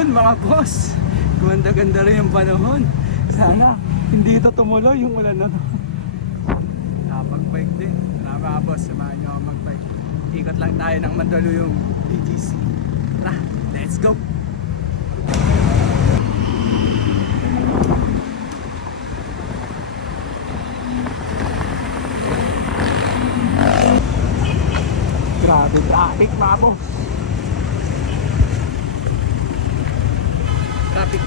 Yun mga boss, ganda-ganda rin yung panahon. Sana hindi ito tumuloy yung ulan na to. Nakapag-bike din. Tara mga boss, samahan nyo ako mag-bike. Ikot lang tayo ng Mandaluyong BGC. Tara, let's go! Grabe traffic mga boss. Traffic.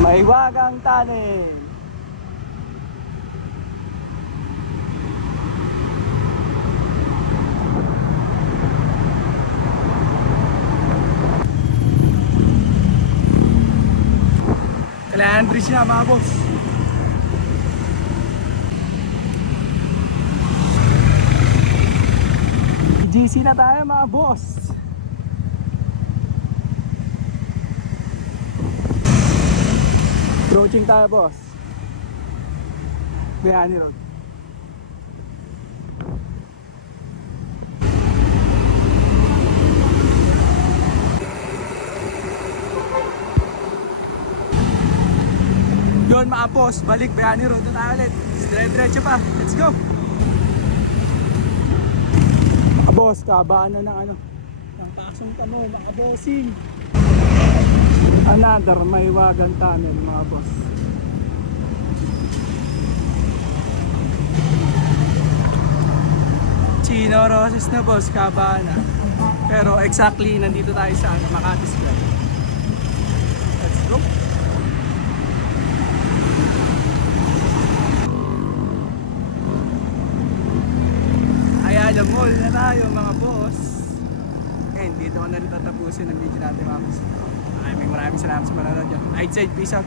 May wagang tanin. Kailangan bridge na mga boss. GC na tayo mga boss. Approaching tayo boss. Bayani Road. Yun mga boss, balik Bayani Road na tayo ulit. Dire-diretso pa, let's go. Mga boss, kabaan na ng ano, ng Pasong Tamo mga bossing. Another may wagang tunnel mga boss. Chino Roses na boss, kabaan na. Pero exactly nandito tayo sa Makati Square. Let's go. Ayan, mall na tayo mga boss. And dito ko na rin tatapusin ang video natin mga boss. Maraming salamat sa manonood dyan. Right side, peace out.